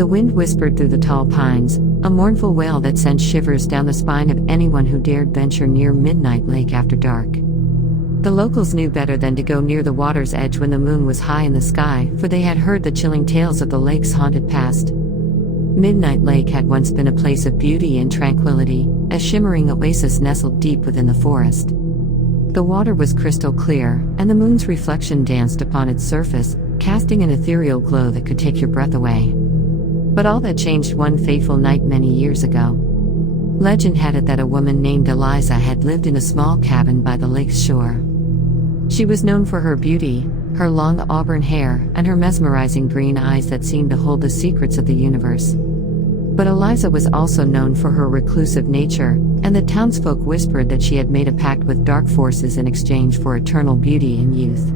The wind whispered through the tall pines, a mournful wail that sent shivers down the spine of anyone who dared venture near Midnight Lake after dark. The locals knew better than to go near the water's edge when the moon was high in the sky, for they had heard the chilling tales of the lake's haunted past. Midnight Lake had once been a place of beauty and tranquility, a shimmering oasis nestled deep within the forest. The water was crystal clear, and the moon's reflection danced upon its surface, casting an ethereal glow that could take your breath away. But all that changed one fateful night many years ago. Legend had it that a woman named Eliza had lived in a small cabin by the lake's shore. She was known for her beauty, her long auburn hair, and her mesmerizing green eyes that seemed to hold the secrets of the universe. But Eliza was also known for her reclusive nature, and the townsfolk whispered that she had made a pact with dark forces in exchange for eternal beauty and youth.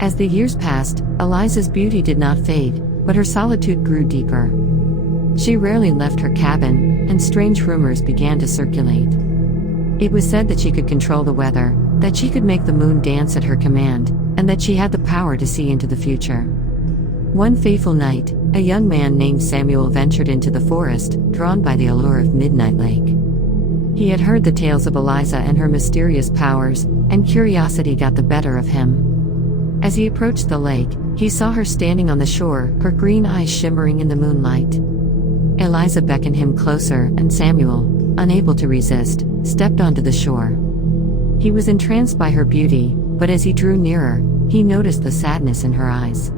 As the years passed, Eliza's beauty did not fade, but her solitude grew deeper. She rarely left her cabin, and strange rumors began to circulate. It was said that she could control the weather, that she could make the moon dance at her command, and that she had the power to see into the future. One fateful night, a young man named Samuel ventured into the forest, drawn by the allure of Midnight Lake. He had heard the tales of Eliza and her mysterious powers, and curiosity got the better of him. As he approached the lake, he saw her standing on the shore, her green eyes shimmering in the moonlight. Eliza beckoned him closer, and Samuel, unable to resist, stepped onto the shore. He was entranced by her beauty, but as he drew nearer, he noticed the sadness in her eyes.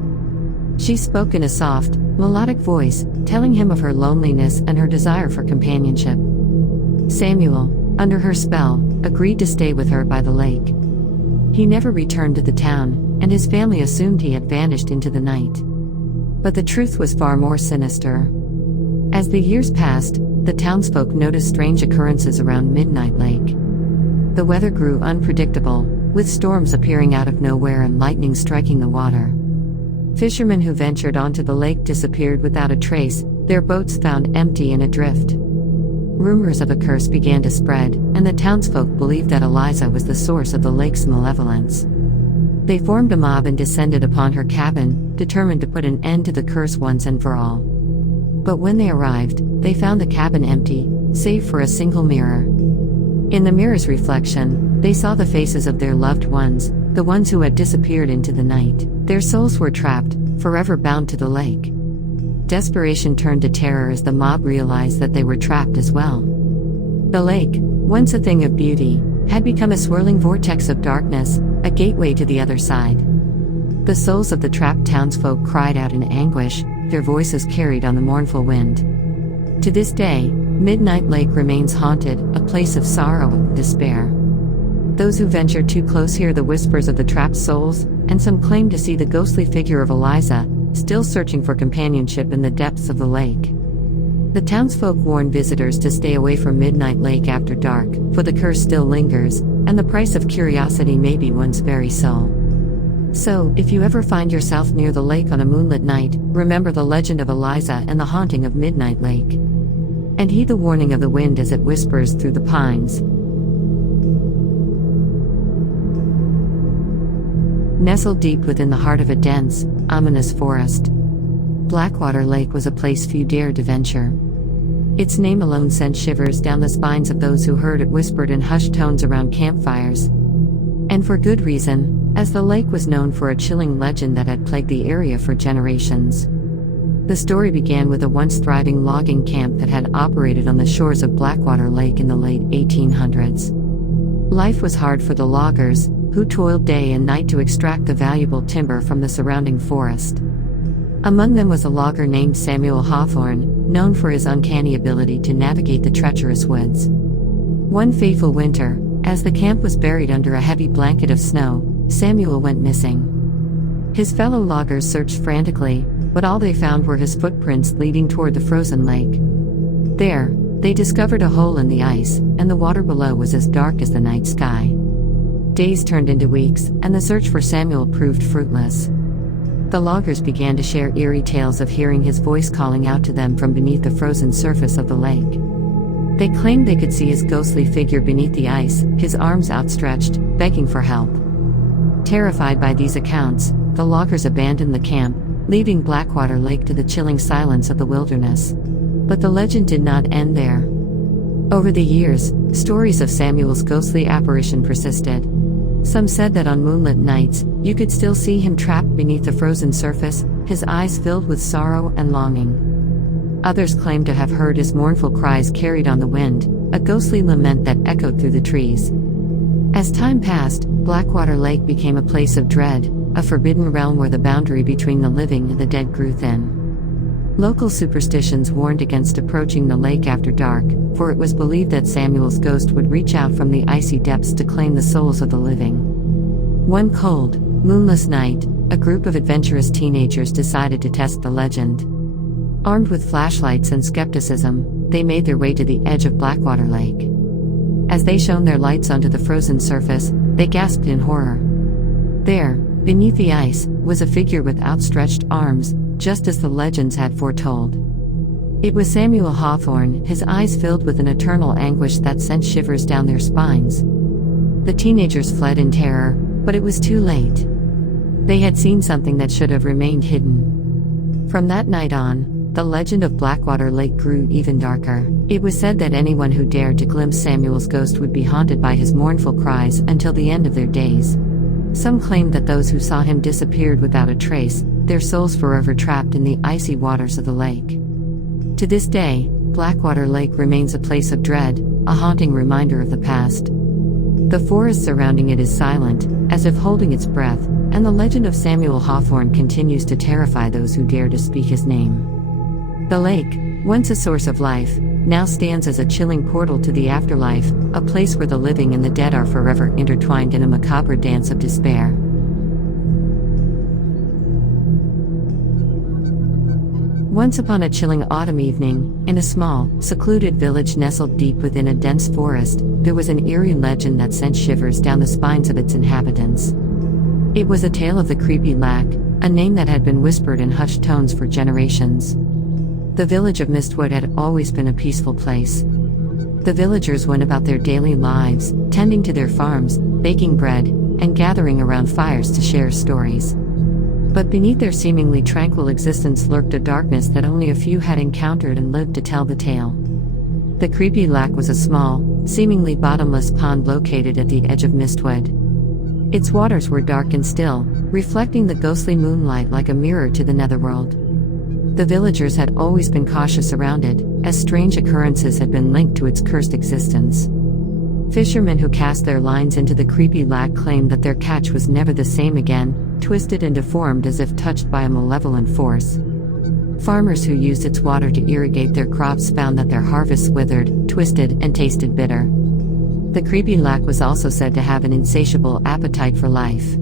She spoke in a soft, melodic voice, telling him of her loneliness and her desire for companionship. Samuel, under her spell, agreed to stay with her by the lake. He never returned to the town, and his family assumed he had vanished into the night. But the truth was far more sinister. As the years passed, the townsfolk noticed strange occurrences around Midnight Lake. The weather grew unpredictable, with storms appearing out of nowhere and lightning striking the water. Fishermen who ventured onto the lake disappeared without a trace, their boats found empty and adrift. Rumors of a curse began to spread, and the townsfolk believed that Eliza was the source of the lake's malevolence. They formed a mob and descended upon her cabin, determined to put an end to the curse once and for all. But when they arrived, they found the cabin empty, save for a single mirror. In the mirror's reflection, they saw the faces of their loved ones, the ones who had disappeared into the night. Their souls were trapped, forever bound to the lake. Desperation turned to terror as the mob realized that they were trapped as well. The lake, once a thing of beauty, had become a swirling vortex of darkness, a gateway to the other side. The souls of the trapped townsfolk cried out in anguish, their voices carried on the mournful wind. To this day, Midnight Lake remains haunted, a place of sorrow and despair. Those who venture too close hear the whispers of the trapped souls, and some claim to see the ghostly figure of Eliza, still searching for companionship in the depths of the lake. The townsfolk warn visitors to stay away from Midnight Lake after dark, for the curse still lingers, and the price of curiosity may be one's very soul. So, if you ever find yourself near the lake on a moonlit night, remember the legend of Eliza and the haunting of Midnight Lake. And heed the warning of the wind as it whispers through the pines. Nestled deep within the heart of a dense, ominous forest, Blackwater Lake was a place few dared to venture. Its name alone sent shivers down the spines of those who heard it whispered in hushed tones around campfires. And for good reason, as the lake was known for a chilling legend that had plagued the area for generations. The story began with a once thriving logging camp that had operated on the shores of Blackwater Lake in the late 1800s. Life was hard for the loggers, who toiled day and night to extract the valuable timber from the surrounding forest. Among them was a logger named Samuel Hawthorne, known for his uncanny ability to navigate the treacherous woods. One fateful winter, as the camp was buried under a heavy blanket of snow, Samuel went missing. His fellow loggers searched frantically, but all they found were his footprints leading toward the frozen lake. There, they discovered a hole in the ice, and the water below was as dark as the night sky. Days turned into weeks, and the search for Samuel proved fruitless. The loggers began to share eerie tales of hearing his voice calling out to them from beneath the frozen surface of the lake. They claimed they could see his ghostly figure beneath the ice, his arms outstretched, begging for help. Terrified by these accounts, the loggers abandoned the camp, leaving Blackwater Lake to the chilling silence of the wilderness. But the legend did not end there. Over the years, stories of Samuel's ghostly apparition persisted. Some said that on moonlit nights, you could still see him trapped beneath the frozen surface, his eyes filled with sorrow and longing. Others claimed to have heard his mournful cries carried on the wind, a ghostly lament that echoed through the trees. As time passed, Blackwater Lake became a place of dread, a forbidden realm where the boundary between the living and the dead grew thin. Local superstitions warned against approaching the lake after dark, for it was believed that Samuel's ghost would reach out from the icy depths to claim the souls of the living. One cold, moonless night, a group of adventurous teenagers decided to test the legend. Armed with flashlights and skepticism, they made their way to the edge of Blackwater Lake. As they shone their lights onto the frozen surface, they gasped in horror. There, beneath the ice, was a figure with outstretched arms, just as the legends had foretold. It was Samuel Hawthorne, his eyes filled with an eternal anguish that sent shivers down their spines. The teenagers fled in terror, but it was too late. They had seen something that should have remained hidden. From that night on, the legend of Blackwater Lake grew even darker. It was said that anyone who dared to glimpse Samuel's ghost would be haunted by his mournful cries until the end of their days. Some claimed that those who saw him disappeared without a trace, their souls forever trapped in the icy waters of the lake. To this day, Blackwater Lake remains a place of dread, a haunting reminder of the past. The forest surrounding it is silent, as if holding its breath, and the legend of Samuel Hawthorne continues to terrify those who dare to speak his name. The lake, once a source of life, now stands as a chilling portal to the afterlife, a place where the living and the dead are forever intertwined in a macabre dance of despair. Once upon a chilling autumn evening, in a small, secluded village nestled deep within a dense forest, there was an eerie legend that sent shivers down the spines of its inhabitants. It was a tale of the creepy Lack, a name that had been whispered in hushed tones for generations. The village of Mistwood had always been a peaceful place. The villagers went about their daily lives, tending to their farms, baking bread, and gathering around fires to share stories. But beneath their seemingly tranquil existence lurked a darkness that only a few had encountered and lived to tell the tale. The creepy Lack was a small, seemingly bottomless pond located at the edge of Mistwood. Its waters were dark and still, reflecting the ghostly moonlight like a mirror to the netherworld. The villagers had always been cautious around it, as strange occurrences had been linked to its cursed existence. Fishermen who cast their lines into the creepy Lack claimed that their catch was never the same again, twisted and deformed as if touched by a malevolent force. Farmers who used its water to irrigate their crops found that their harvests withered, twisted, and tasted bitter. The creepy Lack was also said to have an insatiable appetite for life.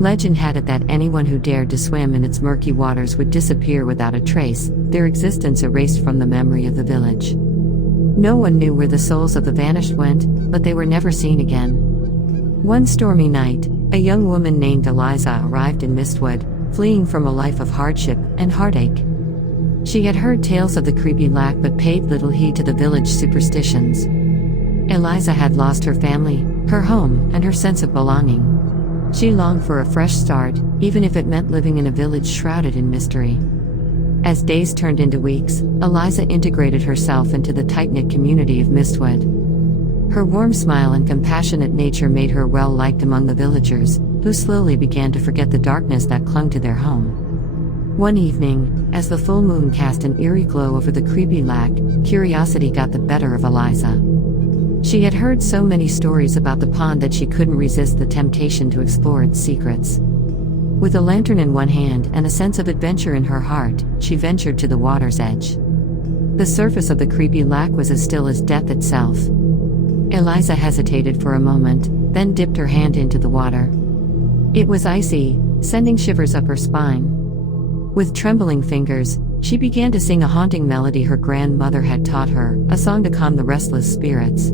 Legend had it that anyone who dared to swim in its murky waters would disappear without a trace, their existence erased from the memory of the village. No one knew where the souls of the vanished went, but they were never seen again. One stormy night, a young woman named Eliza arrived in Mistwood, fleeing from a life of hardship and heartache. She had heard tales of the creepy Lack but paid little heed to the village superstitions. Eliza had lost her family, her home, and her sense of belonging. She longed for a fresh start, even if it meant living in a village shrouded in mystery. As days turned into weeks, Eliza integrated herself into the tight-knit community of Mistwood. Her warm smile and compassionate nature made her well-liked among the villagers, who slowly began to forget the darkness that clung to their home. One evening, as the full moon cast an eerie glow over the creepy Lack, curiosity got the better of Eliza. She had heard so many stories about the pond that she couldn't resist the temptation to explore its secrets. With a lantern in one hand and a sense of adventure in her heart, she ventured to the water's edge. The surface of the creepy Lack was as still as death itself. Eliza hesitated for a moment, then dipped her hand into the water. It was icy, sending shivers up her spine. With trembling fingers, she began to sing a haunting melody her grandmother had taught her, a song to calm the restless spirits.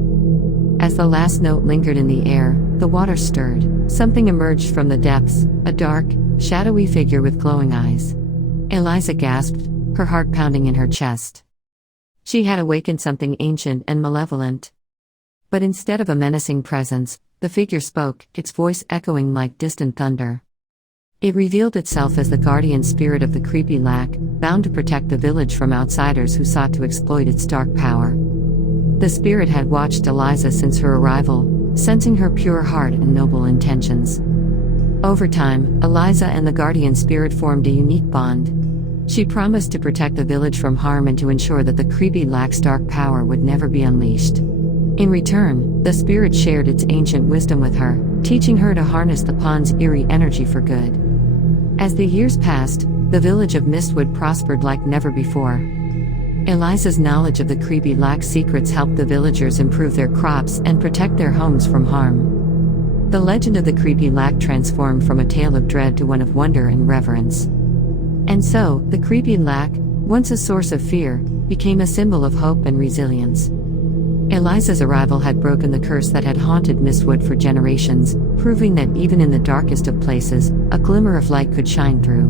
As the last note lingered in the air, the water stirred. Something emerged from the depths, a dark, shadowy figure with glowing eyes. Eliza gasped, her heart pounding in her chest. She had awakened something ancient and malevolent. But instead of a menacing presence, the figure spoke, its voice echoing like distant thunder. It revealed itself as the guardian spirit of the creepy lac, bound to protect the village from outsiders who sought to exploit its dark power. The spirit had watched Eliza since her arrival, sensing her pure heart and noble intentions. Over time, Eliza and the guardian spirit formed a unique bond. She promised to protect the village from harm and to ensure that the creepy lac's dark power would never be unleashed. In return, the spirit shared its ancient wisdom with her, teaching her to harness the pond's eerie energy for good. As the years passed, the village of Mistwood prospered like never before. Eliza's knowledge of the creepy lac's secrets helped the villagers improve their crops and protect their homes from harm. The legend of the creepy lac transformed from a tale of dread to one of wonder and reverence. And so, the creepy lac, once a source of fear, became a symbol of hope and resilience. Eliza's arrival had broken the curse that had haunted Mistwood for generations, proving that even in the darkest of places, a glimmer of light could shine through.